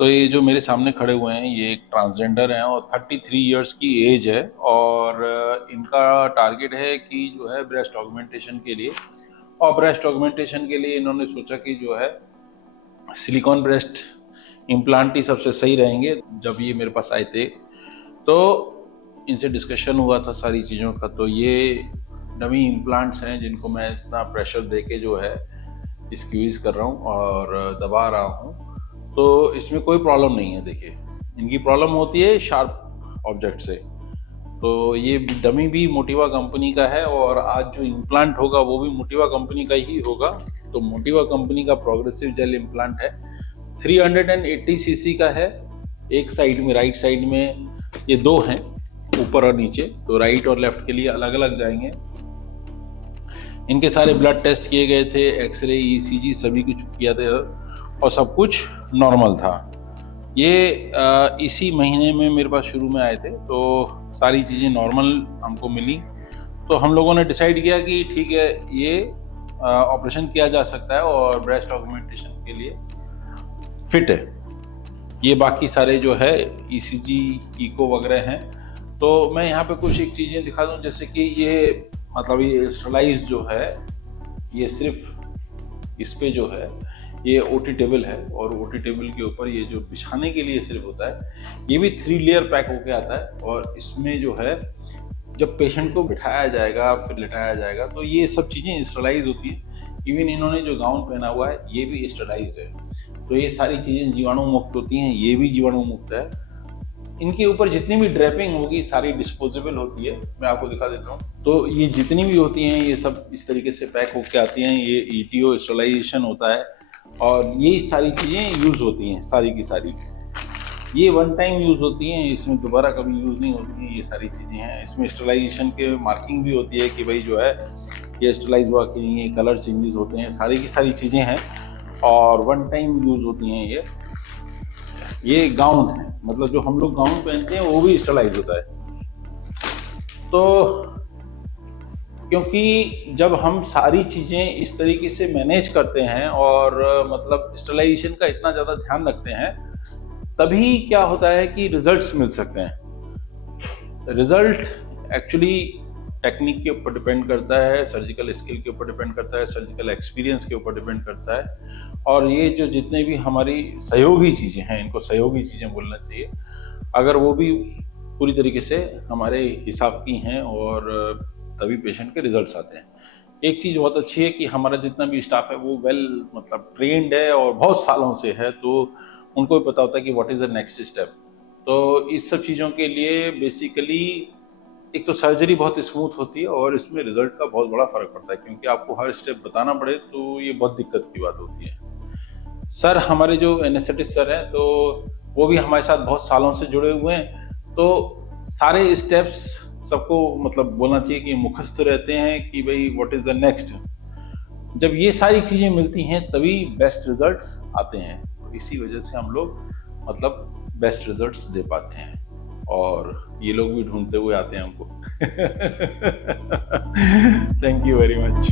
तो ये जो मेरे सामने खड़े हुए हैं ये एक ट्रांसजेंडर हैं और 33 इयर्स की एज है और इनका टारगेट है कि जो है ब्रेस्ट ऑगमेंटेशन के लिए। और ब्रेस्ट ऑगमेंटेशन के लिए इन्होंने सोचा कि जो है सिलिकॉन ब्रेस्ट इम्प्लांट ही सबसे सही रहेंगे। जब ये मेरे पास आए थे तो इनसे डिस्कशन हुआ था सारी चीज़ों का। तो ये डमी इम्प्लांट्स हैं जिनको मैं इतना प्रेशर दे के जो है स्क्वीज कर रहा हूँ और दबा रहा हूँ। तो इसमें कोई प्रॉब्लम नहीं है। देखिए, इनकी प्रॉब्लम होती है शार्प ऑब्जेक्ट से। तो ये डमी भी मोटिवा कंपनी का है और आज जो इम्प्लांट होगा वो भी मोटिवा कंपनी का ही होगा। तो मोटिवा कंपनी का प्रोग्रेसिव जेल इम्प्लांट है, 380 सीसी का है। एक साइड में, राइट साइड में ये दो हैं, ऊपर और नीचे। तो राइट और लेफ्ट के लिए अलग अलग जाएंगे। इनके सारे ब्लड टेस्ट किए गए थे, एक्सरे, ईसीजी सभी कुछ किया था और सब कुछ नॉर्मल था। ये इसी महीने में मेरे पास शुरू में आए थे तो सारी चीज़ें नॉर्मल हमको मिली। तो हम लोगों ने डिसाइड किया कि ठीक है, ये ऑपरेशन किया जा सकता है और ब्रेस्ट ऑगमेंटेशन के लिए फिट है। ये बाकी सारे जो है ईसीजी, इको वगैरह हैं। तो मैं यहाँ पे कुछ एक चीज़ें दिखा दूँ, जैसे कि ये मतलब ये स्टरलाइज जो है, ये सिर्फ इस पे जो है ये ओटी टेबल है और ओटी टेबल के ऊपर ये जो बिछाने के लिए सिर्फ होता है, ये भी 3 लेयर पैक होके आता है। और इसमें जो है जब पेशेंट को बिठाया जाएगा फिर लिटाया जाएगा तो ये सब चीज़ें स्टरलाइज होती हैं। इवन इन्होंने जो गाउन पहना हुआ है ये भी स्टरलाइज है। तो ये सारी चीज़ें जीवाणु मुक्त होती हैं, ये भी जीवाणु मुक्त है। इनके ऊपर जितनी भी ड्रेपिंग होगी सारी डिस्पोजेबल होती है। मैं आपको दिखा देता हूँ। तो ये जितनी भी होती हैं ये सब इस तरीके से पैक होके आती हैं। ये ईटीओ स्टरलाइजेशन होता है और ये सारी चीज़ें यूज़ होती हैं, सारी की सारी। ये वन टाइम यूज़ होती हैं, इसमें दोबारा कभी यूज़ नहीं होती हैं। ये सारी चीज़ें हैं। इसमें स्टरलाइजेशन के मार्किंग भी होती है कि भाई जो है ये स्टरलाइज हुआ कि नहीं, कलर चेंजेस होते हैं, सारी की सारी चीज़ें हैं और वन टाइम यूज़ होती हैं। ये गाउन है, मतलब जो हम लोग गाउन पहनते हैं वो भी स्टरलाइज होता है। तो क्योंकि जब हम सारी चीज़ें इस तरीके से मैनेज करते हैं और मतलब स्टरलाइजेशन का इतना ज़्यादा ध्यान रखते हैं, तभी क्या होता है कि रिजल्ट्स मिल सकते हैं। रिजल्ट एक्चुअली टेक्निक के ऊपर डिपेंड करता है, सर्जिकल स्किल के ऊपर डिपेंड करता है, सर्जिकल एक्सपीरियंस के ऊपर डिपेंड करता है। और ये जो जितने भी हमारी सहयोगी चीज़ें हैं, इनको सहयोगी चीज़ें बोलना चाहिए, अगर वो भी पूरी तरीके से हमारे हिसाब की हैं और तभी पेशेंट के रिजल्ट्स आते हैं। एक चीज़ बहुत अच्छी है कि हमारा जितना भी स्टाफ है वो वेल मतलब ट्रेंड है और बहुत सालों से है। तो उनको भी पता होता है कि what is the next step. तो इस सब चीज़ों के लिए बेसिकली एक तो सर्जरी बहुत स्मूथ होती है और इसमें रिजल्ट का बहुत बड़ा फर्क पड़ता है, क्योंकि आपको हर स्टेप बताना पड़े तो ये बहुत दिक्कत की बात होती है। सर हमारे जो एनेस्थेटिस्ट सर हैं तो वो भी हमारे साथ बहुत सालों से जुड़े हुए हैं। तो सारे स्टेप्स सबको मतलब बोलना चाहिए कि मुखस्त रहते हैं कि भाई व्हाट इज द नेक्स्ट। जब ये सारी चीज़ें मिलती हैं तभी बेस्ट रिजल्ट्स आते हैं। तो इसी वजह से हम लोग मतलब बेस्ट रिजल्ट्स दे पाते हैं और ये लोग भी ढूंढते हुए आते हैं हमको। Thank you very much.